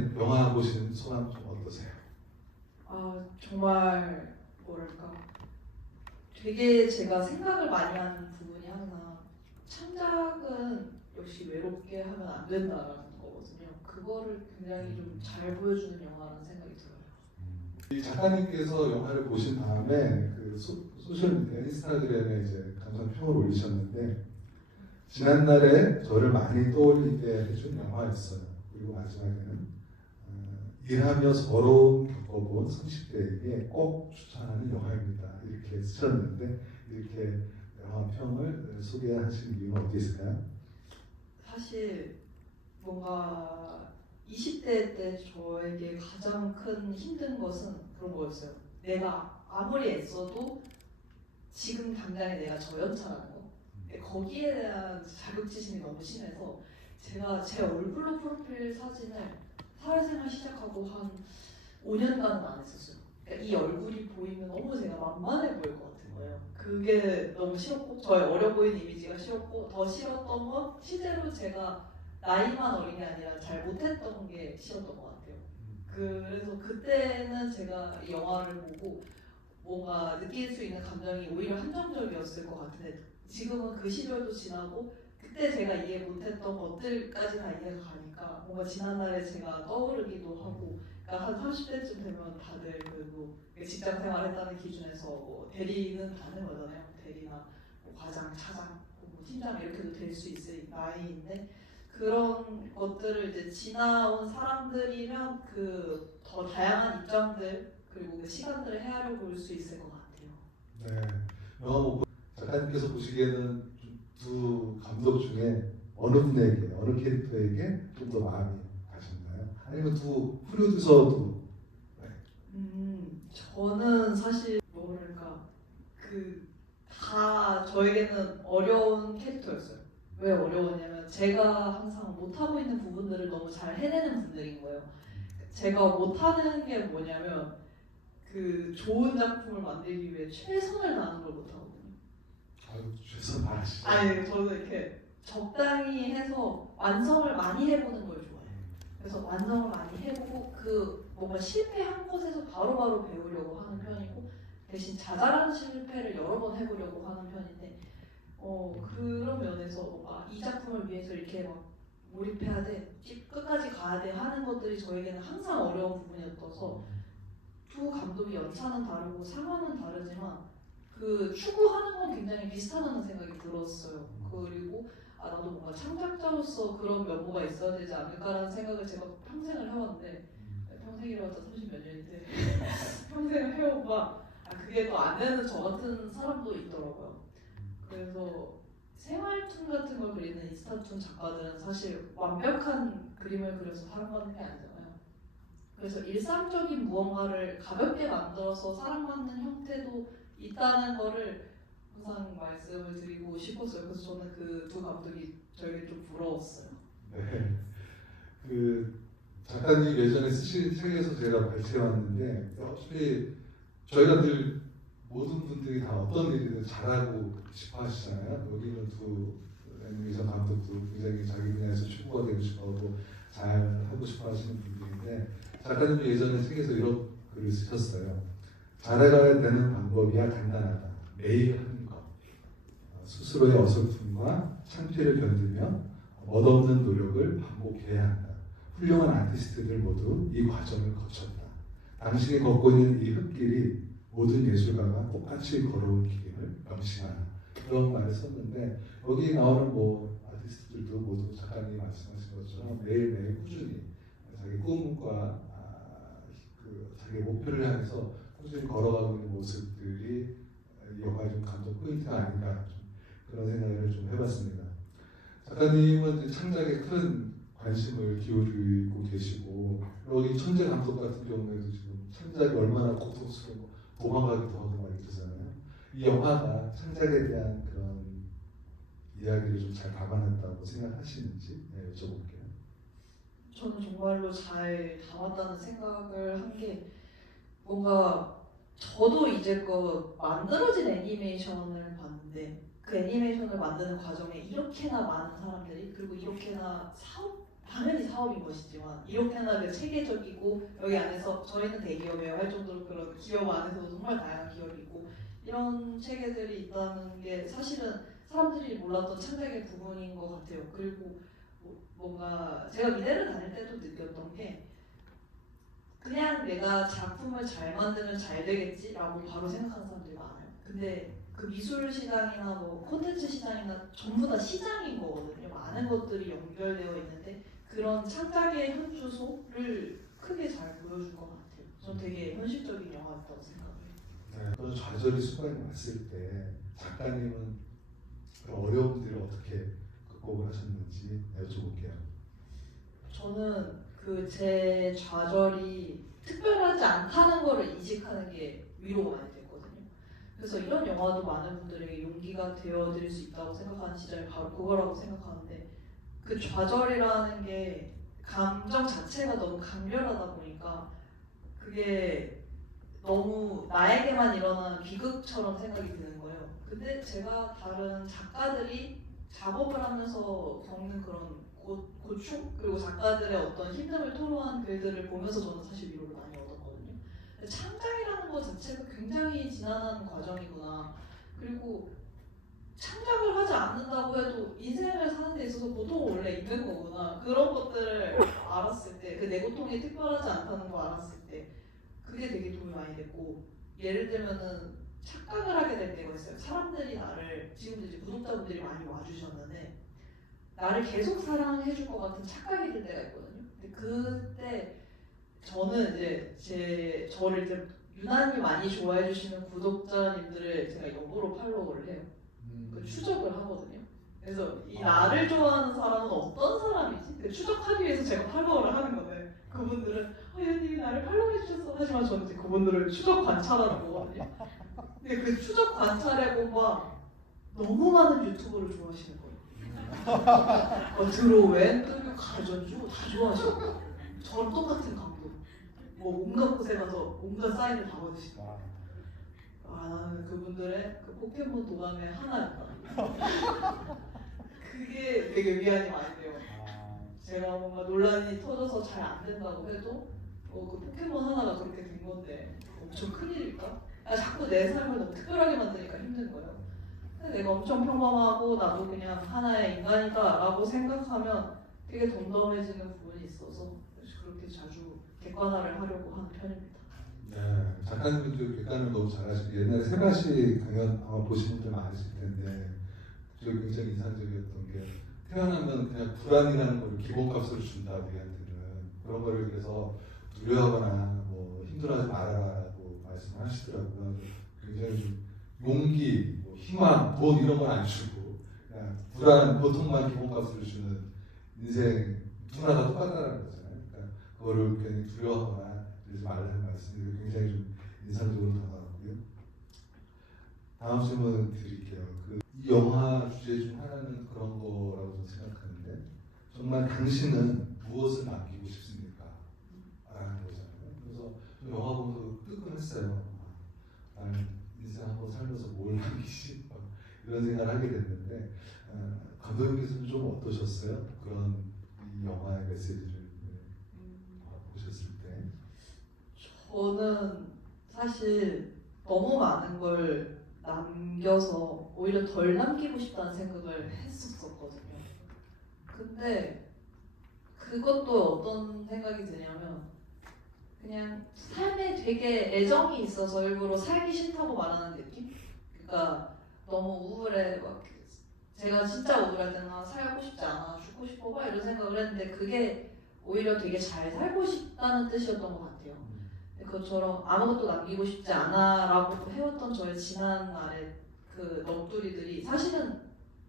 작가님 영화 보시는 소감 좀 어떠세요? 정말 뭐랄까 되게 제가 생각을 많이 하는 부분이 하나, 창작은 역시 외롭게 하면 안 된다라는 거거든요. 그거를 굉장히 좀 잘 보여주는 영화라는 생각이 들어요. 이 작가님께서 영화를 보신 다음에 그 소셜미디어 인스타그램에 이제 감상평을 올리셨는데, 지난날에 저를 많이 떠올리게 해준 영화였어요. 그리고 마지막에는 일하며 서러움 겪어본 30대에게 꼭 추천하는 영화입니다. 이렇게 쓰셨는데, 이렇게 영화평을 소개하신 이유가 어디 있을까요? 사실 뭔가 20대 때 저에게 가장 큰 힘든 것은 그런 거였어요. 내가 아무리 애써도 지금 당장에 내가 저연차라는 거. 거기에 대한 자격지심이 너무 심해서 제가 제 얼굴로 프로필 사진을 사회생활 시작하고 한 5년간은 안 했었어요. 그러니까 이 얼굴이 보이면 너무 제가 만만해 보일 것 같은 거예요. 그게 너무 싫었고, 저의 어려 보이는 이미지가 싫었고, 더 싫었던 건 실제로 제가 나이만 어린 게 아니라 잘 못했던 게 싫었던 것 같아요. 그래서 그때는 제가 이 영화를 보고 뭔가 느낄 수 있는 감정이 오히려 한정적이었을 것 같은데, 지금은 그 시절도 지나고 그때 제가 이해 못했던 것들까지 다 이해가 가니까 뭔가 지난날에 제가 떠오르기도 하고, 그러니까 한 30대쯤 되면 다들 그래도 직장 생활했다는 기준에서 뭐 대리는 다는 거잖아요. 대리나 뭐 과장, 차장, 뭐 팀장 이렇게도 될 수 있을 나이인데, 그런 것들을 이제 지나온 사람들이면 그 더 다양한 입장들 그리고 그 시간들을 헤아려 볼 수 있을 것 같아요. 네, 영화 보고 작가님께서 보시기에는 두 감독 중에 어느 분에게, 어느 캐릭터에게 좀 더 마음이 가셨나요? 아니면 두 프로듀서도? 저는 사실 뭐랄까 다 저에게는 어려운 캐릭터였어요. 왜 어려웠냐면 제가 항상 못하고 있는 부분들을 너무 잘 해내는 분들인 거예요. 제가 못하는 게 뭐냐면 그 좋은 작품을 만들기 위해 최선을 다하는 걸 못하거든요. 아유, 최선 다하시죠. 아니, 저는 이렇게 적당히 해서 완성을 많이 해보는 걸 좋아해요. 그래서 완성을 많이 해보고 그 뭔가 실패한 곳에서 바로바로 배우려고 하는 편이고, 대신 자잘한 실패를 여러 번 해보려고 하는 편인데, 그런 면에서 뭔가 이 작품을 위해서 이렇게 막 몰입해야 돼, 끝까지 가야 돼 하는 것들이 저에게는 항상 어려운 부분이었어서, 두 감독이 연차는 다르고 상황은 다르지만 그 추구하는 건 굉장히 비슷하다는 생각이 들었어요. 그리고 나도 뭔가 창작자로서 그런 면모가 있어야 되지 않을까라는 생각을 제가 평생을 해왔는데, 평생이라고 해서 30몇 년인데 평생을 해오봐 그게 또 안 되는 저 같은 사람도 있더라고요. 그래서 생활툰 같은 걸 그리는 인스타툰 작가들은 사실 완벽한 그림을 그려서 사랑받는 게 아니잖아요. 그래서 일상적인 무언가를 가볍게 만들어서 사랑받는 형태도 있다는 거를 항상 말씀을 드리고 싶었어요. 그래서 저는 그 두 감독이 저에게 좀 부러웠어요. 네. 그 작가님 예전에 쓰신 책에서 제가 발췌해왔는데, 확실히 저희가 늘 모든 분들이 다 어떤 일이든 잘하고 싶어 하시잖아요. 여기는 두 애니메이션 감독도 굉장히 자기 분야에서 추구가 되고 싶어 하고 잘 하고 싶어 하시는 분들인데, 작가님도 예전에 책에서 이런 글을 쓰셨어요. 잘해가야 되는 방법이야 간단하다. 매일 하는 것. 스스로의 어설픔과 창피를 견디며 멋없는 노력을 반복해야 한다. 훌륭한 아티스트들 모두 이 과정을 거쳤다. 당신이 걷고 있는 이 흙길이 모든 예술가가 똑같이 걸어온 길임을 명심하라. 그런 말을 썼는데, 여기 나오는 뭐 아티스트들도 모두 작가님이 말씀하신 것처럼 매일매일 꾸준히 자기 꿈과 자기 목표를 향해서 꾸준히 걸어가고 있는 모습들이 이 영화의 좀 감동 포인트가 아닌가, 좀 그런 생각을 좀 해봤습니다. 작가님은 창작에 큰 관심을 기울이고 계시고, 여기 천재 감독 같은 경우에도 지금 창작이 얼마나 고통스러워 도망가기도 하고 막 이러잖아요. 이 영화가 창작에 대한 그런 이야기를 좀 잘 감안했다고 생각하시는지 여쭤볼게요. 저는 정말로 잘 담았다는 생각을 한 게, 뭔가 저도 이제껏 만들어진 애니메이션을 봤는데 그 애니메이션을 만드는 과정에 이렇게나 많은 사람들이, 그리고 이렇게나 당연히 사업인 것이지만 이렇게나 그 체계적이고 여기 안에서 저희는 대기업이에요 할 정도로 그런 기업 안에서도 정말 다양한 기업이고 이런 체계들이 있다는 게 사실은 사람들이 몰랐던 창작의 부분인 것 같아요. 그리고 뭔가 제가 미대를 다닐 때도 느꼈던 게 그냥 내가 작품을 잘 만들면 잘 되겠지라고 바로 생각하는 사람들이 많아요. 근데 그 미술 시장이나 뭐 콘텐츠 시장이나 전부 다 시장인 거거든요. 많은 것들이 연결되어 있는데 그런 창작의 현주소를 크게 잘 보여준 것 같아요. 전 되게 현실적인 영화였다고 생각해요. 네, 그런 좌절이 순간에 왔을 때 작가님은 그 어려움들을 어떻게 극복을 하셨는지 여쭤볼게요. 저는 그 제 좌절이 특별하지 않다는 거를 인식하는 게 위로가 많이 됐거든요. 그래서 이런 영화도 많은 분들에게 용기가 되어드릴 수 있다고 생각하는 시점이 바로 그거라고 생각하는데 그 좌절이라는 게 감정 자체가 너무 강렬하다 보니까 그게 너무 나에게만 일어나는 비극처럼 생각이 드는 거예요. 근데 제가 다른 작가들이 작업을 하면서 겪는 그런 고충 그리고 작가들의 어떤 힘듦을 토로한 글들을 보면서 저는 사실 위로를 많이 얻었거든요. 창작이라는 것 자체가 굉장히 지난한 과정이구나. 그리고 창작을 하지 않는다고 해도 인생을 사는 데 있어서 고통은 원래 있는 거구나. 그런 것들을 알았을 때, 그 내 고통이 특별하지 않다는 거 알았을 때, 그게 되게 도움이 많이 됐고, 예를 들면은 착각을 하게 될 때가 있어요. 사람들이 나를, 지금도 이제 구독자분들이 많이 와주셨는데, 나를 계속 사랑해줄 것 같은 착각이 들 때가 있거든요. 근데 그때 저는 이제 저를 이제 유난히 많이 좋아해 주시는 구독자님들을 제가 역으로 팔로우를 해요. 그 추적을 하거든요. 그래서 이 나를 좋아하는 사람은 어떤 사람이지? 그 추적하기 위해서 제가 팔로우를 하는 거예요. 그분들은 얘님이 나를 팔로우해 주셨어. 하지만 저는 이제 그분들을 추적 관찰하는 거거든요. 근데 그 추적 관찰해 보면 너무 많은 유튜브를 좋아하시는 거예요. 드로웬, 또 가전주 다 좋아하시고 저랑 똑같은 감독. 뭐 온갖 곳에 가서 온갖 사인을 다 받으시고. 나는 그분들의 그 포켓몬 도감의 하나였다. 그게 되게 위안이 많이 돼요. 제가 뭔가 논란이 터져서 잘 안 된다고 해도 그 포켓몬 하나가 그렇게 된 건데 엄청 큰일일까? 자꾸 내 삶을 너무 특별하게 만드니까 힘든 거예요. 근데 내가 엄청 평범하고 나도 그냥 하나의 인간이다 라고 생각하면 되게 덤덤해지는 부분이 있어서 그렇게 자주 객관화를 하려고 하는 편입니다. 네, 작가님도 객관을 너무 잘하시고 옛날에 세바시 강연 아마 보신 분들 많으실 텐데 저 굉장히 인상적이었던 게 태어나면 그냥 불안이라는 걸 기본값으로 준다 우리한테는 그런 거를 그래서 두려워하거나 뭐 힘들어하지 말아라라고 말씀하시더라고요. 굉장히 좀 용기, 뭐 희망, 돈 이런 건 안 주고 그냥 불안, 고통만 기본값으로 주는 인생 누구나 다 똑같다는 거잖아요. 그러니까 그거를 괜히 두려워하거나 그러지 말라는 말씀이 굉장히 좀 인상적으로 다가왔고요. 다음 질문 드릴게요. 이 영화 주제 중 하나는 그런 거라고 저는 생각하는데 정말 당신은 무엇을 남기고 싶습니까? 라는 거잖아요. 그래서 영화 보면서 뜨끔했어요. 나는 인생 한번 살면서 뭘 남기지? 이런 생각을 하게 됐는데 감독님께서는 좀 어떠셨어요? 그런 이 영화의 메시지를 보셨을 때. 저는 사실 너무 많은 걸 남겨서 오히려 덜 남기고 싶다는 생각을 했었거든요. 근데 그것도 어떤 생각이 드냐면 그냥 삶에 되게 애정이 있어서 일부러 살기 싫다고 말하는 느낌? 그러니까 너무 우울해 막 제가 진짜 우울할 때는 살고 싶지 않아 죽고 싶어 막 이런 생각을 했는데 그게 오히려 되게 잘 살고 싶다는 뜻이었던 것 같아요. 그것처럼 아무것도 남기고 싶지 않아 라고 해왔던 저의 지난날의 그 넋두리들이 사실은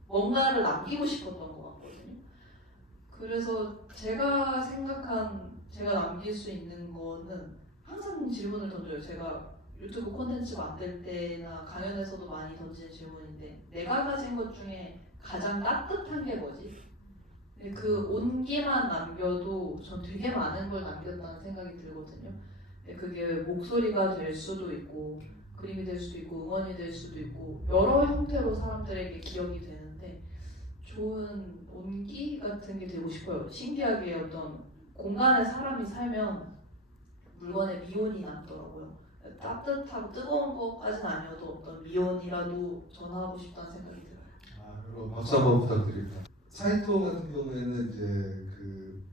뭔가를 남기고 싶었던 것 같거든요. 그래서 제가 생각한 제가 남길 수 있는 거는 항상 질문을 던져요. 제가 유튜브 콘텐츠 만들 때나 강연에서도 많이 던지는 질문인데 내가 가진 것 중에 가장 따뜻한 게 뭐지? 그 온기만 남겨도 전 되게 많은 걸 남겼다는 생각이 들거든요. 그게 목소리가 될 수도 있고 그림이 될 수도 있고 응원이 될 수도 있고 여러 형태로 사람들에게 기억이 되는데 좋은 온기 같은 게 되고 싶어요. 신기하게 어떤 공간에 사람이 살면 물건에 미온이 남더라고요. 따뜻하고 뜨거운 것까지는 아니어도 어떤 미온이라도 전하고 싶다는 생각이 들어요. 아, 그럼 박수 한번 부탁드립니다. 사이토 같은 경우에는 이제 그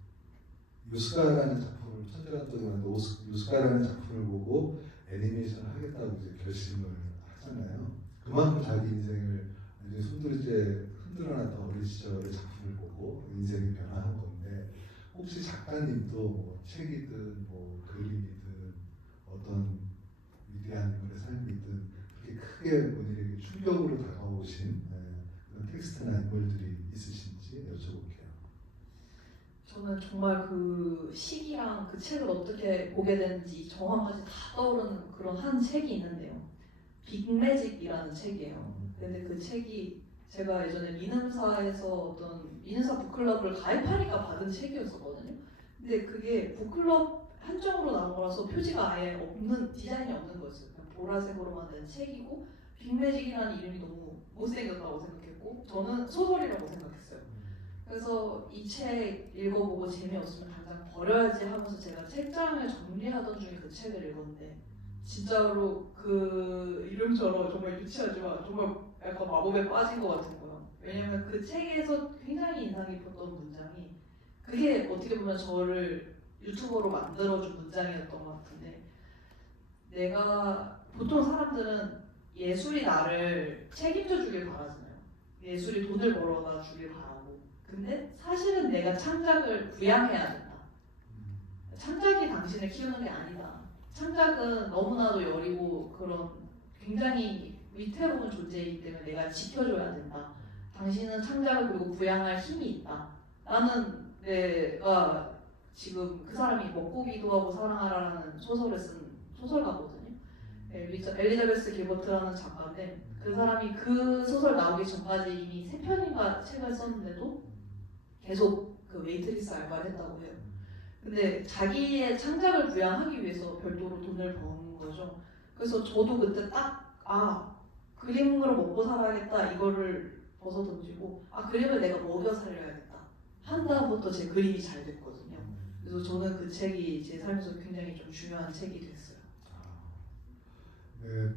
요스카라는 작품을 천재감독이 만든 요스카라는 작품을 보고 애니메이션을 하겠다고 이제 결심을 하잖아요. 그만큼 자기 인생을 완전히 손들이째 흔들어놨던 어린 시절의 작품을 보고 인생이 변화한 건데 혹시 작가님도 뭐 책이든 뭐 그림이든 어떤 위대한 인물의 삶이든 그렇게 크게 본인에게 충격으로 다가오신 그런 텍스트나 인물들이 있으신지 여쭤볼게요. 저는 정말 그 시기랑 그 책을 어떻게 보게 되는지 정황까지 다 떠오르는 그런 한 책이 있는데요. 빅매직이라는 책이에요. 근데 그 책이 제가 예전에 미능사에서 어떤 미능사 북클럽을 가입하니까 받은 책이었었거든요. 근데 그게 북클럽 한정으로 나온 거라서 표지가 아예 없는, 디자인이 없는 거였어요. 그냥 보라색으로만 된 책이고 빅매직이라는 이름이 너무 못생겼다고 생각했고 저는 소설이라고 생각했어요. 그래서 이 책 읽어보고 재미없으면 당장 버려야지 하면서 제가 책장을 정리하던 중에 그 책을 읽었는데 진짜로 그 이름처럼 정말 유치하지만 정말 약간 마법에 빠진 것 같은 거예요. 왜냐면 그 책에서 굉장히 인상 깊었던 문장이 그게 어떻게 보면 저를 유튜버로 만들어준 문장이었던 것 같은데 내가 보통 사람들은 예술이 나를 책임져 주길 바라잖아요. 예술이 돈을 벌어다 주길 바라고 근데 사실은 내가 창작을 부양해야 된다. 창작이 당신을 키우는 게 아니다. 창작은 너무나도 여리고 그런 굉장히 위태로운 존재이기 때문에 내가 지켜줘야 된다. 당신은 창작을 그리고 부양할 힘이 있다. 나는 내가 지금 그 사람이 먹고 기도하고 사랑하라는 소설을 쓴 소설가거든요. 엘리자베스 길버트라는 작가인데 그 사람이 그 소설 나오기 전까지 이미 3편인가 책을 썼는데도 계속 그 웨이트리스 알바를 했다고 해요. 근데 자기의 창작을 부양하기 위해서 별도로 돈을 버는 거죠. 그래서 저도 그때 딱 그림으로 먹고 살아야겠다 이거를 벗어 던지고 그림을 내가 먹여 살려야겠다 한 다음부터 제 그림이 잘 됐거든요. 그래서 저는 그 책이 제 삶에서 굉장히 좀 중요한 책이 됐어요. 네,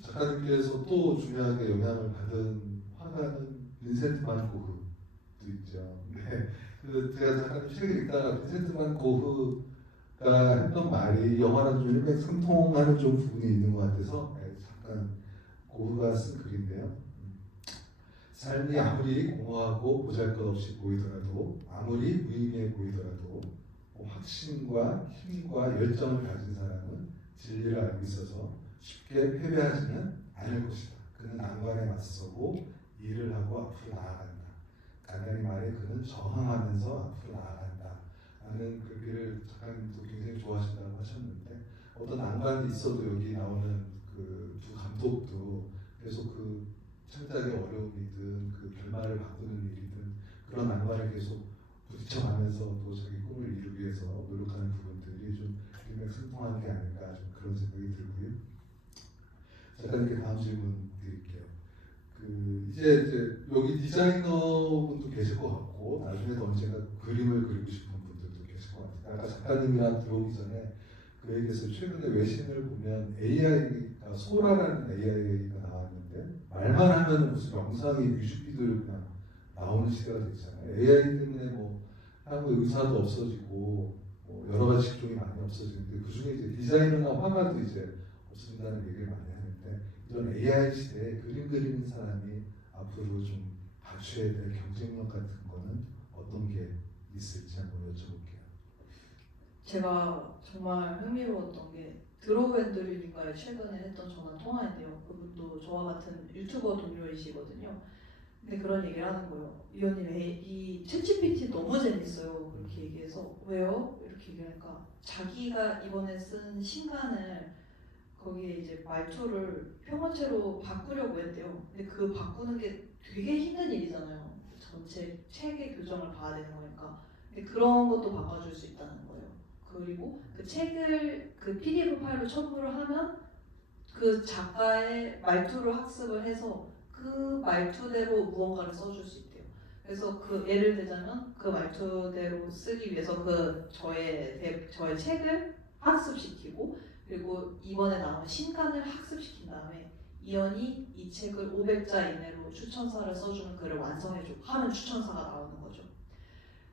작가님께서 또 중요하게 영향을 받은 화가는 빈센트 반 고흐도 있죠. 네, 그 제가 작가님 책을 읽다가 빈센트 반 고흐가 했던 말이 영화랑 좀 일맥상통하는 좀 부분이 있는 것 같아서 잠깐 고흐가 쓴 글인데요. 삶이 아무리 공허하고 보잘것없이 보이더라도 아무리 무의미해 보이더라도 확신과 힘과 열정을 가진 사람은 진리를 알고 있어서 쉽게 패배하지는 않을 것이다. 그는 난관에 맞서고 일을 하고 앞으로 나아간다. 간단히 말해 그는 저항하면서 앞으로 나아간다. 라는 글귀를 작가님도 굉장히 좋아하신다고 하셨는데 어떤 난관이 있어도 여기 나오는 그 두 감독도 계속 그 창작의 어려움이든 그 결말을 바꾸는 일이든 그런 난관을 계속 부딪혀가면서 또 자기 꿈을 이루기 위해서 노력하는 부분들이 좀 일맥상통한 게 아닌가 좀 그런 생각이 들고요. 작가님께 다음 질문 드릴게요. 이제 여기 디자이너분도 계실 것 같고 나중에도 언젠가 그림을 그리고 싶은 분들도 계실 것 같아요. 아까 작가님이랑 들어오기 전에 그 얘기에서 최근에 외신을 보면 AI가 소라라는 AI가 나왔는데 말만 하면 무슨 영상이 뮤직비디오를 그냥 나오는 시대가 됐잖아요. AI 때문에 뭐 한국 의사도 없어지고 뭐 여러 가지 직종이 많이 없어지는데 그 중에 이제 디자이너나 화가도 이제 없어진다는 얘기를 많이 하는데 이런 AI 시대에 그림 그리는 사람이 앞으로 좀 갖춰야 될 경쟁력 같은 거는 어떤 게 있을지 한번 여쭤볼게요. 제가 정말 흥미로웠던 게 드로우 앤드류님과의 최근에 했던 전화 통화인데요. 그분도 저와 같은 유튜버 동료이시거든요. 근데 그런 얘기를 하는 거예요. 위원님 이 챗GPT 너무 재밌어요. 그렇게 얘기해서 왜요? 이렇게 얘기하니까 자기가 이번에 쓴 신간을 거기에 이제 말투를 평어체로 바꾸려고 했대요. 근데 그 바꾸는 게 되게 힘든 일이잖아요. 전체 책의 교정을 봐야 되는 거니까. 근데 그런 것도 바꿔줄 수 있다는 거예요. 그리고 그 책을 그 PDF 파일로 첨부를 하면 그 작가의 말투를 학습을 해서 그 말투대로 무언가를 써줄 수 있대요. 그래서 그 예를 들자면 그 말투대로 쓰기 위해서 저의 책을 학습시키고 그리고 이번에 나온 신간을 학습시킨 다음에 이연이 이 책을 500자 이내로 추천사를 써주는 글을 완성해줘 하면 추천사가 나오는 거죠.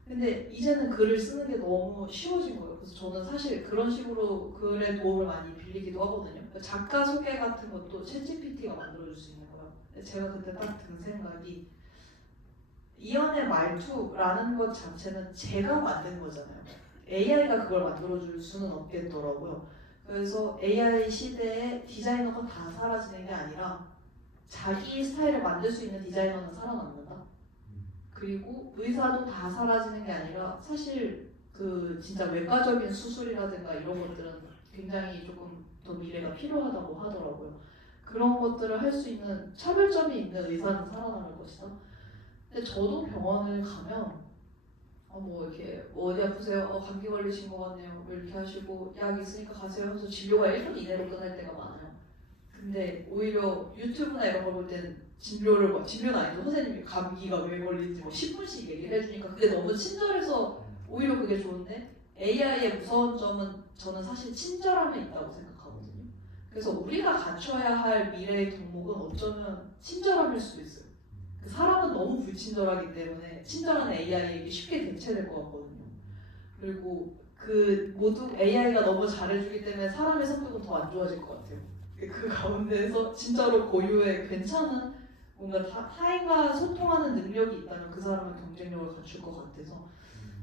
근데 이제는 글을 쓰는 게 너무 쉬워진 거예요. 그래서 저는 사실 그런 식으로 글의 도움을 많이 빌리기도 하거든요. 작가 소개 같은 것도 챗GPT가 만들어줄 수 있는 거예요. 근데 제가 그때 딱 든 생각이 이연의 말투라는 것 자체는 제가 만든 거잖아요. AI가 그걸 만들어줄 수는 없겠더라고요. 그래서 AI 시대에 디자이너가 다 사라지는 게 아니라 자기 스타일을 만들 수 있는 디자이너는 살아남는다. 그리고 의사도 다 사라지는 게 아니라 사실 그 진짜 외과적인 수술이라든가 이런 것들은 굉장히 조금 더 미래가 필요하다고 하더라고요. 그런 것들을 할 수 있는 차별점이 있는 의사는 살아남을 것이다. 근데 저도 병원을 가면 뭐 이렇게 어디 아프세요? 감기 걸리신 것 같네요. 뭐 이렇게 하시고 약 있으니까 가세요 하면서 진료가 1분 이내로 끝날 때가 많아요. 근데 오히려 유튜브나 이런 걸 볼 때는 진료는 아니고 선생님이 감기가 왜 걸린지 뭐 10분씩 얘기를 해주니까 그게 너무 친절해서 오히려 그게 좋은데 AI의 무서운 점은 저는 사실 친절함에 있다고 생각하거든요. 그래서 우리가 갖춰야 할 미래의 덕목은 어쩌면 친절함일 수도 있어요. 사람은 너무 불친절하기 때문에 친절한 AI에게 쉽게 대체될 것 같거든요. 그리고 모두 AI가 너무 잘해주기 때문에 사람의 성격은 더 안 좋아질 것 같아요. 그 가운데서 진짜로 고유의 괜찮은 뭔가 타인과 소통하는 능력이 있다면 그 사람은 경쟁력을 갖출 것 같아서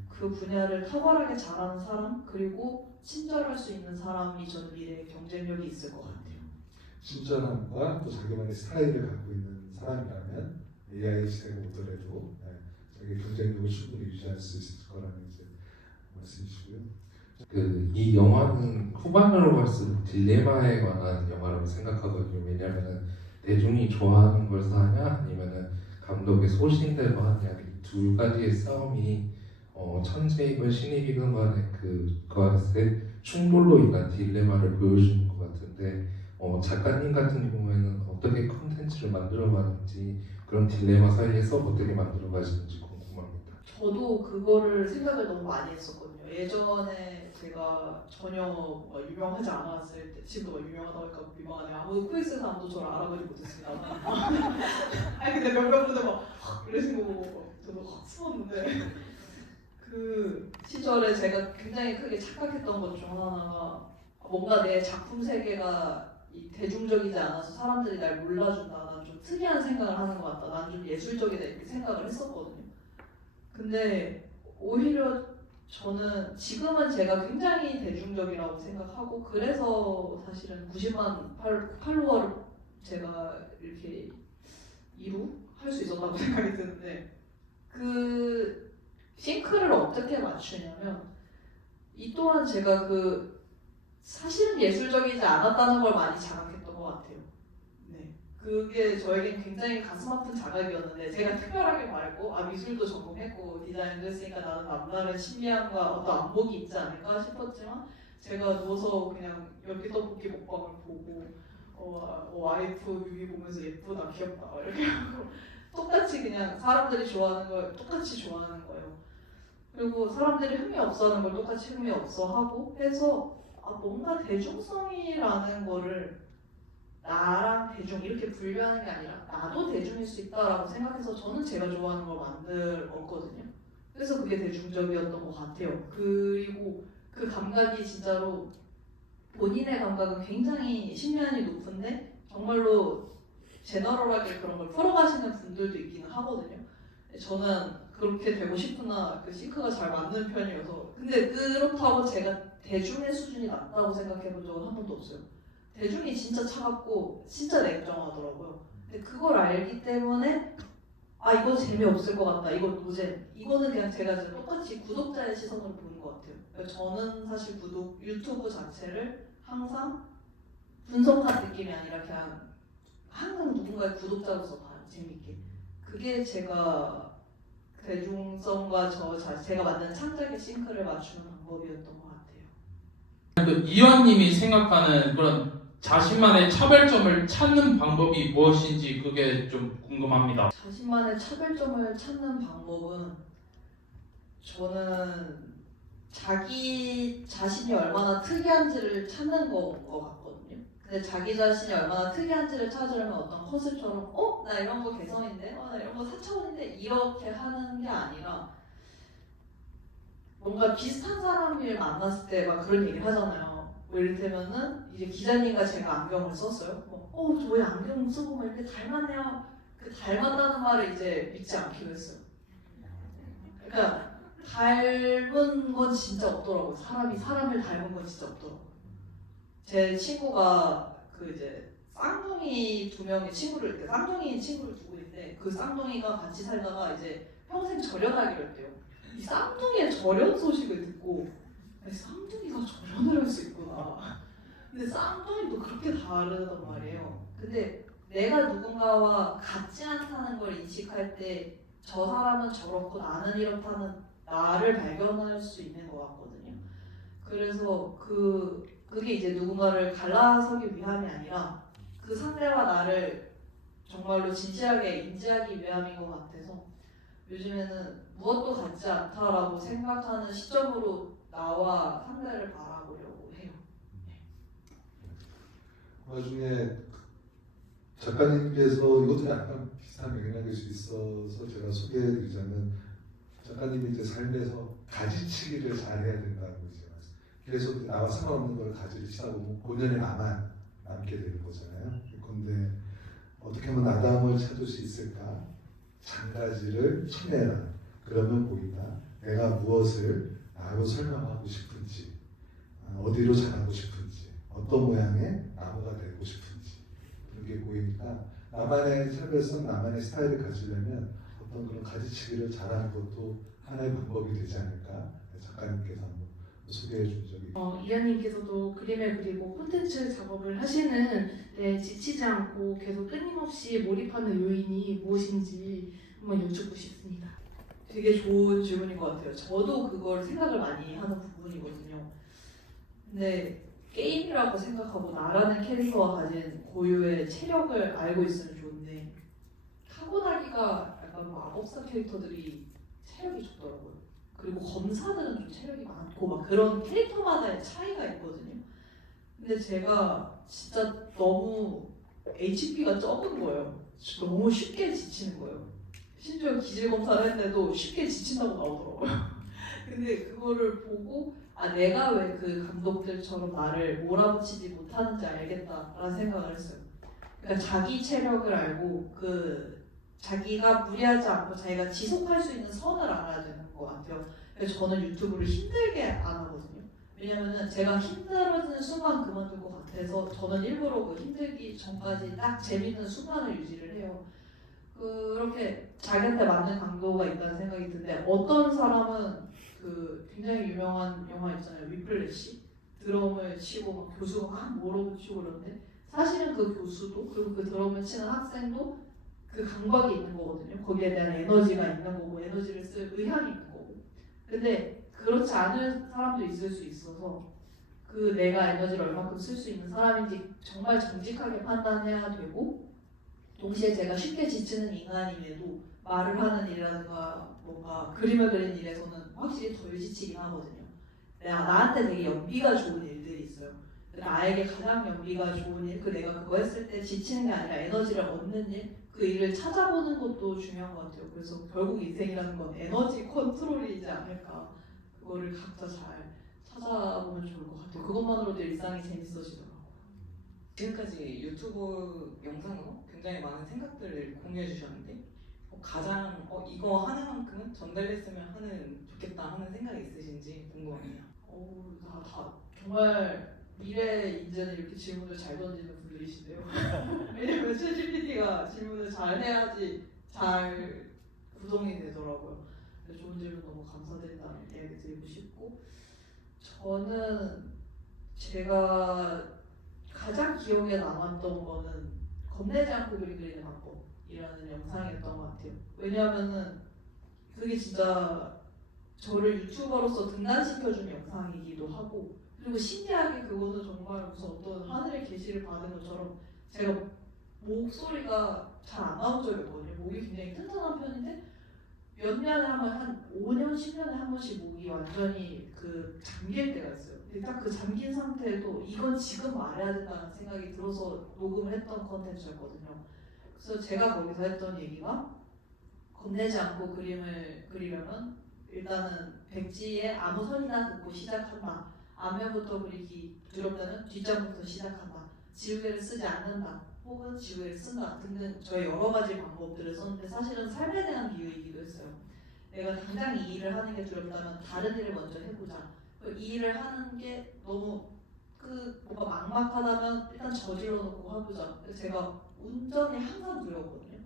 그 분야를 탁월하게 잘하는 사람 그리고 친절할 수 있는 사람이 저는 미래에 경쟁력이 있을 것 같아요. 친절함과 또 자기만의 스타일을 갖고 있는 사람이라면 AI 시대가 오더라도 자기 경쟁력을 충분히 유지할 수 있을 거라는 이제 말씀이시고요. 이 영화는 후반으로 갈수록 딜레마에 관한 영화라고 생각하거든요. 왜냐하면 대중이 좋아하는 걸 사냐 아니면은 감독의 소신대로 하냐 이 두 가지의 싸움이 천재이건 신입이건 간에 그것의 충돌로 인한 딜레마를 보여주는 것 같은데 작가님 같은 경우에는 어떻게 콘텐츠를 만들어가는지 그런 딜레마 사이에서 어떻게 만들어가시는지 궁금합니다. 저도 그거를 생각을 너무 많이 했었거든요. 예전에 제가 전혀 유명하지 않았을 때 지금도 유명하다고 하니까 유명하네요. 코엑스에서 아무도 저를 알아보지 못했습니다만 아니 근데 몇몇 분들 막 이러신 거 보고 저도 확 숨었는데 그 시절에 제가 굉장히 크게 착각했던 것 중 하나가 뭔가 내 작품 세계가 대중적이지 않아서 사람들이 날 몰라준다. 난 좀 특이한 생각을 하는 것 같다. 난 좀 예술적이다 이렇게 생각을 했었거든요. 근데 오히려 저는 지금은 제가 굉장히 대중적이라고 생각하고 그래서 사실은 90만 팔로워를 제가 이렇게 할 수 있었다고 생각이 드는데 그 싱크를 어떻게 맞추냐면 이 또한 제가 사실은 예술적이지 않았다는 걸 많이 자각했던 것 같아요. 네, 그게 저에겐 굉장히 가슴 아픈 자각이었는데 제가 특별하게 말고 미술도 전공했고 디자인도 했으니까 나는 남다른 신비함과 어떤 안목이 있지 않을까 싶었지만 제가 누워서 그냥 엽기 떡볶이 먹방을 보고 와이프 뮤비 보면서 예쁘다 귀엽다 이렇게 하고 똑같이 그냥 사람들이 좋아하는 걸 똑같이 좋아하는 거예요. 그리고 사람들이 흥미 없어하는 걸 똑같이 흥미 없어하고 해서 뭔가 대중성이라는 거를 나랑 대중 이렇게 분류하는 게 아니라 나도 대중일 수 있다라고 생각해서 저는 제가 좋아하는 걸 만들었거든요. 그래서 그게 대중적이었던 것 같아요. 그리고 그 감각이 진짜로 본인의 감각은 굉장히 심면이 높은데 정말로 제너럴하게 그런 걸 풀어가시는 분들도 있기는 하거든요. 저는 그렇게 되고 싶으나 싱크가 잘 맞는 편이어서 근데 그렇다고 제가 대중의 수준이 낮다고 생각해 본 적은 한 번도 없어요. 대중이 진짜 차갑고 진짜 냉정하더라고요. 근데 그걸 알기 때문에 이거 재미없을 것 같다. 이거 노잼. 이거는 그냥 제가 이제 똑같이 구독자의 시선으로 보는 것 같아요. 그러니까 저는 사실 유튜브 자체를 항상 분석한 느낌이 아니라 그냥 항상 누군가의 구독자로서 봐요. 재밌게. 그게 제가 대중성과 제가 만든 창작의 싱크를 맞추는 방법이었던 것 같아요. 이완님이 생각하는 그런 자신만의 차별점을 찾는 방법이 무엇인지 그게 좀 궁금합니다. 자신만의 차별점을 찾는 방법은 저는 자기 자신이 얼마나 특이한지를 찾는 것 같거든요. 근데 자기 자신이 얼마나 특이한지를 찾으려면 어떤 컨셉처럼 나 이런 거 개성인데? 나 이런 거 4차원인데? 이렇게 하는 게 아니라 뭔가 비슷한 사람을 만났을 때 막 그런 얘기를 하잖아요. 뭐 이를테면은 이제 기자님과 제가 안경을 썼어요. 저희 안경 쓰고 막 이렇게 닮았네요. 그 닮았다는 말을 이제 믿지 않기로 했어요. 그러니까 닮은 건 진짜 없더라고요. 사람이 사람을 닮은 건 진짜 없더라고요. 제 친구가 그 이제 쌍둥이 두 명의 친구를 이렇게 쌍둥이인 친구를 두고 있는데 그 쌍둥이가 같이 살다가 이제 평생 절연하기로 했대요. 이 쌍둥이의 절연 소식을 듣고 쌍둥이가 절연을 할 수 있구나. 근데 쌍둥이도 그렇게 다르단 말이에요. 근데 내가 누군가와 같지 않다는 걸 인식할 때 저 사람은 저렇고 나는 이렇다는 나를 발견할 수 있는 것 같거든요. 그래서 그게 이제 누군가를 갈라서기 위함이 아니라 그 상대와 나를 정말로 진실하게 인지하기 위함인 것 같아서 요즘에는 무엇도 같지 않다라고 생각하는 시점으로 나와 상대를 바라보려고 해요. 그 와중에 작가님께서 이것도 약간 비슷한 맥락일 수 있어서 제가 소개해드리자면 작가님이 이제 삶에서 가지치기를 잘해야 된다고 이제 계속 나와 상관없는 걸 가지를 치다 보면 본연의 나만 남게 되는 거잖아요. 그런데 어떻게 하면 아담을 찾을 수 있을까? 장가지를 쳐내라. 그러면 보인다. 내가 무엇을 나로 설명하고 싶은지, 어디로 자라고 싶은지, 어떤 모양의 나무가 되고 싶은지 그런 게 보이니까 나만의 차별성, 나만의 스타일을 가지려면 어떤 그런 가지치기를 잘하는 것도 하나의 방법이 되지 않을까 작가님께서 한번 소개해 준 적이 이하님께서도 그림을 그리고 콘텐츠 작업을 하시는 지치지 않고 계속 끊임없이 몰입하는 요인이 무엇인지 한번 여쭙고 싶습니다. 되게 좋은 질문인 것 같아요. 저도 그걸 생각을 많이 하는 부분이거든요. 근데 게임이라고 생각하고 나라는 캐릭터가 가진 고유의 체력을 알고 있으면 좋은데 타고나기가 약간 마법사 캐릭터들이 체력이 좋더라고요. 그리고 검사들은 좀 체력이 많고 막 그런 캐릭터마다의 차이가 있거든요. 근데 제가 진짜 너무 HP가 적은 거예요. 너무 쉽게 지치는 거예요. 심지어 기질 검사를 했는데도 쉽게 지친다고 나오더라고요. 근데 그거를 보고 내가 왜 그 감독들처럼 나를 몰아붙이지 못하는지 알겠다라는 생각을 했어요. 그러니까 자기 체력을 알고 자기가 무리하지 않고 자기가 지속할 수 있는 선을 알아야 되는 것 같아요. 그래서 저는 유튜브를 힘들게 안 하거든요. 왜냐면은 제가 힘들어지는 순간 그만둘 것 같아서 저는 일부러 그 힘들기 전까지 딱 재밌는 순간을 유지를 해요. 그렇게 자기한테 맞는 강도가 있다는 생각이 드는데 어떤 사람은 그 굉장히 유명한 영화 있잖아요. 위플래시 드럼을 치고 막 교수가 막 몰아붙이고 그러는데 사실은 그 교수도 그리고 그 드럼을 치는 학생도 그 강박이 있는 거거든요. 거기에 대한 에너지가 있는 거고 에너지를 쓸 의향이 있는 거고. 근데 그렇지 않은 사람도 있을 수 있어서 그 내가 에너지를 얼마큼 쓸 수 있는 사람인지 정말 정직하게 판단해야 되고 동시에 제가 쉽게 지치는 인간임에도 말을 하는 일이라든가 뭔가 그림을 그리는 일에서는 확실히 덜 지치긴 하거든요. 나한테 되게 연비가 좋은 일들이 있어요. 나에게 가장 연비가 좋은 일, 내가 그거 했을 때 지치는 게 아니라 에너지를 얻는 일, 그 일을 찾아보는 것도 중요한 것 같아요. 그래서 결국 인생이라는 건 에너지 컨트롤이지 않을까. 그거를 각자 잘 찾아보면 좋을 것 같아요. 그것만으로도 일상이 재밌어지더라고요. 지금까지 유튜브 영상으로 굉장히 많은 생각들을 공유해 주셨는데 가장 이거 하나만큼은 전달했으면 하는 좋겠다 하는 생각이 있으신지 궁금해요. 다 정말 미래 인재는 이렇게 질문을 잘 던지는 분들이신데요. 왜냐면 챗GPT가 질문을 잘 해야지 잘 구성이 되더라고요. 좋은 질문 너무 감사드린다는 이야기 드리고 싶고 저는 제가 가장 기억에 남았던 거는 겁내지 않고 그림 그리는 방법이라는 영상이었던 것 같아요. 왜냐하면은 그게 진짜 저를 유튜버로서 등단시켜준 영상이기도 하고 그리고 신기하게 그거는 정말 무슨 어떤 하늘의 계시를 받은 것처럼 제가 목소리가 잘 안 나온 적이 없거든요. 목이 굉장히 튼튼한 편인데 몇 년에 한 5년, 10년에 한 번씩 목이 완전히 그 잠길 때가 있어요. 근데 딱 그 잠긴 상태에도 이건 지금 말해야 된다는 생각이 들어서 녹음을 했던 컨텐츠였거든요. 그래서 제가 거기서 했던 얘기가 겁내지 않고 그림을 그리려면 일단은 백지에 아무 선이나 긋고 시작한다. 앞면부터 그리기 두렵다면 뒷장부터 시작한다. 지우개를 쓰지 않는다. 혹은 지우개를 쓴다 등등 저의 여러 가지 방법들을 썼는데 사실은 삶에 대한 비유이기도 했어요. 내가 당장 이 일을 하는 게 두렵다면 다른 일을 먼저 해보자. 이 일을 하는 게 너무 뭔가 막막하다면 일단 저질러 놓고 해보자. 제가 운전이 항상 두려웠거든요.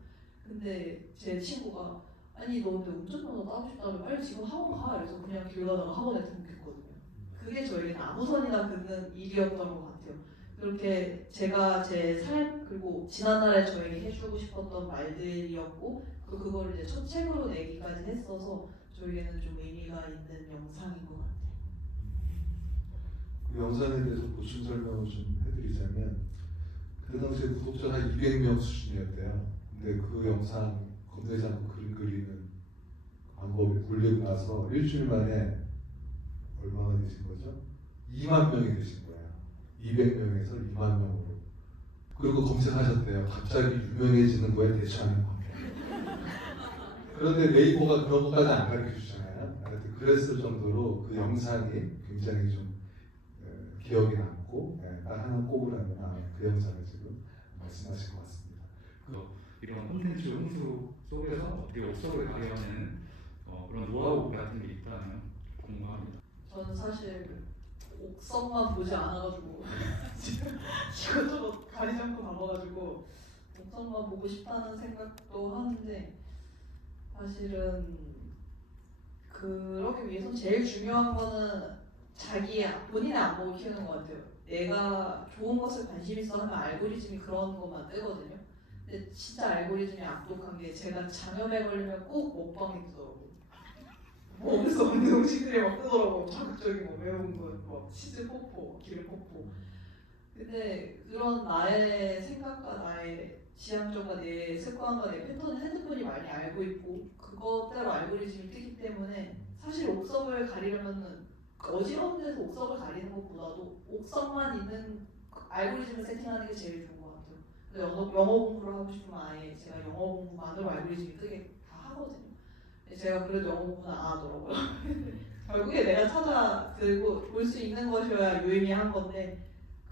근데 제 친구가 아니 너 근데 운전면허 따고 싶다면 빨리 지금 학원 가. 그래서 그냥 길 가다가 학원에 등록했거든요. 그게 저에게는 아무 선이나 긋는 일이었던 것 같아요. 그렇게 제가 제 삶 그리고 지난날에 저에게 해주고 싶었던 말들이었고 그걸 이제 첫 책으로 내기까지 했어서 저에게는 좀 의미가 있는 영상인 것 같아요. 그 영상에 대해서 보충 설명을 좀 해드리자면 그 당시에 구독자가 200명 수준이었대요. 근데 그 영상 겁내지 않고 그림 그리는 방법이 올리고 나서 일주일 만에 얼마나 되신 거죠? 2만 명이 되신 거예요. 200명에서 2만 명으로. 그리고 검색하셨대요. 갑자기 유명해지는 거에 대처하는 방법. 그런데 네이버가 그런 것까지 안 가르쳐 주잖아요. 하여튼 그랬을 정도로 그 영상이 굉장히 좀 기억에 남고 딱 하나 꼽으라면 그 영상을 지금 말씀하신 것 같습니다. 이런 콘텐츠 홍수 속에서 어떻게 옥석을 가려하는 그런 노하우 같은 게 있다면 궁금합니다. 저는 사실 옥석만 보지 않아가지고 이것저것 가리지 않고 가봐가지고 옥석만 보고 싶다는 생각도 하는데 사실은 그러기 위해서 제일 중요한 거는 본인의 안목을 키우는 것 같아요. 내가 좋은 것을 관심 있어 하면 알고리즘이 그런 것만 뜨거든요. 근데 진짜 알고리즘이 악독한 게 제가 장염에 걸리면 꼭 먹방이 뜨더라고요. 먹을 수 없는 음식들이 막 뜨더라고요. 자극적인 거, 매운 거, 뭐 치즈 폭포, 기름 폭포. 근데 그런 나의 생각과 나의 지향점과 내 습관과 내 패턴을 핸드폰이 많이 알고 있고 그것대로 알고리즘이 뜨기 때문에 사실 옥석을 가리려면은 어지러운 데서 옥석을 가리는 것보다도 옥석만 있는 알고리즘을 세팅하는 게 제일 좋은 것 같아요. 그래서 영어 공부를 하고 싶으면 아예 제가 영어 공부만으로 알고리즘이 뜨게 다 하거든요. 근데 제가 그래도 영어 공부는 안 하더라고요. 결국에 내가 찾아들고 볼 수 있는 것이어야 유의미한 건데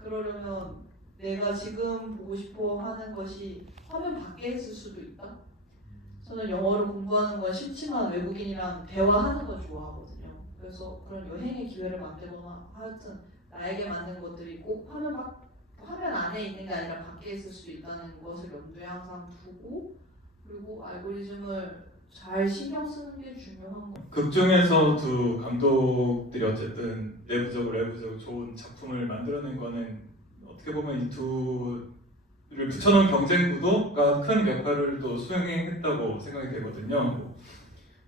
그러려면 내가 지금 보고 싶어 하는 것이 화면 밖에 있을 수도 있다. 저는 영어를 공부하는 건 쉽지만 외국인이랑 대화하는 건 좋아하거든요. 그래서 그런 여행의 기회를 만들거나 하여튼 나에게 맞는 것들이 꼭 화면 안에 있는 게 아니라 밖에 있을 수 있다는 것을 염두에 항상 두고 그리고 알고리즘을 잘 신경 쓰는 게 중요한 것 극 중에서 두 감독들이 어쨌든 내부적으로 좋은 작품을 만들어낸 거는 어떻게 보면 이 둘을 붙여놓은 경쟁 구도가 큰 역할을 또 수행했다고 생각이 되거든요.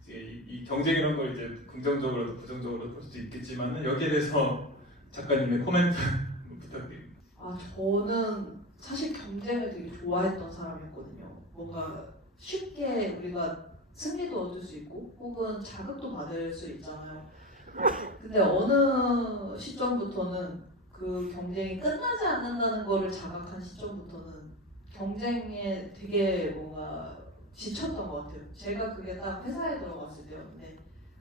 이제 이 경쟁이라는 걸 이제 긍정적으로도 부정적으로도 볼 수도 있겠지만은 여기에 대해서 작가님의 코멘트 부탁드립니다. 저는 사실 경쟁을 되게 좋아했던 사람이었거든요. 뭔가 쉽게 우리가 승리도 얻을 수 있고 혹은 자극도 받을 수 있잖아요. 근데 어느 시점부터는 그 경쟁이 끝나지 않는다는 거를 자각한 시점부터는 경쟁에 되게 뭔가 지쳤던 것 같아요. 제가 그게 딱 회사에 들어갔을 때였는데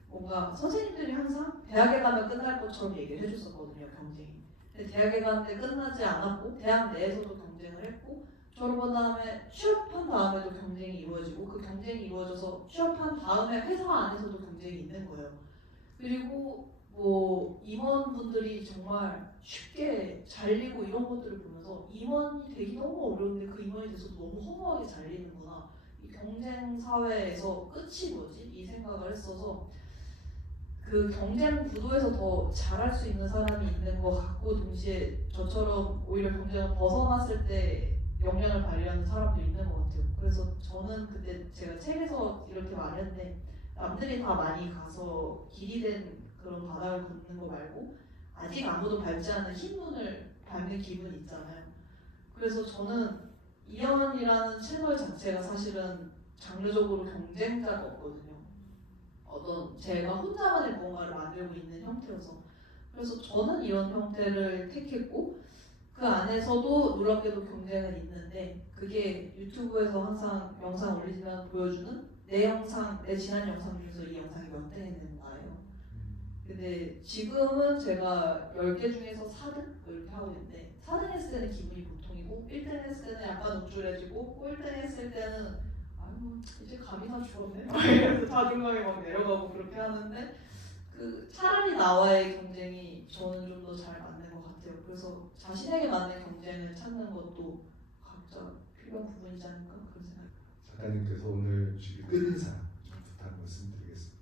뭔가 선생님들이 항상 대학에 가면 끝날 것처럼 얘기를 해줬었거든요. 경쟁이. 근데 대학에 갔는데 끝나지 않았고 대학 내에서도 경쟁을 했고 졸업한 다음에 취업한 다음에도 경쟁이 이루어지고 그 경쟁이 이루어져서 취업한 다음에 회사 안에서도 경쟁이 있는 거예요. 그리고 뭐 임원분들이 정말 쉽게 잘리고 이런 것들을 보면서 임원이 되기 너무 어려운데 그 임원이 돼서 너무 허무하게 잘리는구나. 이 경쟁 사회에서 끝이 뭐지? 이 생각을 했어서 그 경쟁 구도에서 더 잘할 수 있는 사람이 있는 것 같고 동시에 저처럼 오히려 경쟁을 벗어났을 때 역량을 발휘하는 사람도 있는 것 같아요. 그래서 저는 그때 제가 책에서 이렇게 말했는데 남들이 다 많이 가서 길이 된 그런 바닥을 걷는 거 말고 아직 아무도 밟지 않은 흰 문을 밟는 기분이 있잖아요. 그래서 저는 이연이라는 채널 자체가 사실은 장르적으로 경쟁자가 없거든요. 어떤 제가 혼자만의 뭔가를 만들고 있는 형태여서. 그래서 저는 이런 형태를 택했고 그 안에서도 놀랍게도 경쟁은 있는데 그게 유튜브에서 항상 영상 올리지만 보여주는 내 영상, 내 지난 영상 중에서 이 영상이 몇 등 했는가예요. 근데 지금은 제가 10개 중에서 4등 이렇게 하고 있는데 4등 했을 때는 기분이 보통이고 1등 했을 때는 약간 우쭐해지고 1등 했을 때는 아유 이제 감이 다 죽었네 이러면서 자존감이 막 내려가고 그렇게 하는데 그 차라리 나와의 경쟁이 저는 좀 더 잘 맞는 것 같아요. 그래서 자신에게 맞는 경쟁을 찾는 것도 각자 필요한 부분이지 않을까 그런 생각이 작가님께서 오늘 주실 끝인사 좀 부탁 말씀드리겠습니다.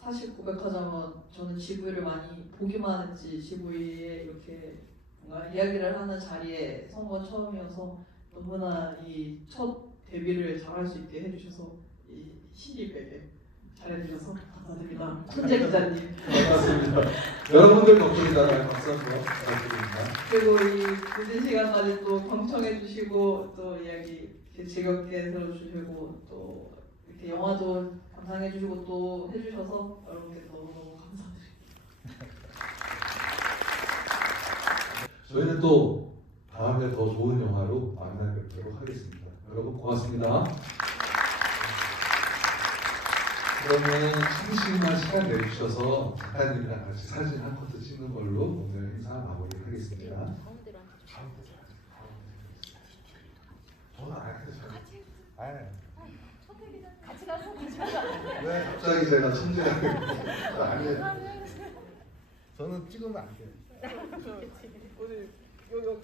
사실 고백하자면 저는 지구이를 많이 보기만 했지 지구이에 이렇게 뭔가 이야기를 하는 자리에 선 건 처음이어서 너무나 이 첫 데뷔를 잘할 수 있게 해주셔서 이 신입에게 잘해주셔서 감사드립니다. 천재 기자님 반갑습니다. 여러분들 덕분이잖아요. 박수 한번 부탁드립니다. 그리고 이 늦은 시간까지 또 경청해주시고 또 이야기 이렇게 즐겁게 들어주시고 또 이렇게 영화도 감상해주시고 또 해주셔서 여러분께 너무너무 감사드립니다. 저희는 또 다음에 더 좋은 영화로 만나 뵙도록 하겠습니다. 여러분 고맙습니다. 그러면 잠시만 시간 내주셔서 작가님이랑 같이 사진 한 컷 찍는 걸로 오늘 행사 마무리하겠습니다. 저는 안 해도 같이 가서 같이 가서. 왜 갑자기 제가 천재가 아니에요. 저는 찍으면 안 돼요. 오늘 요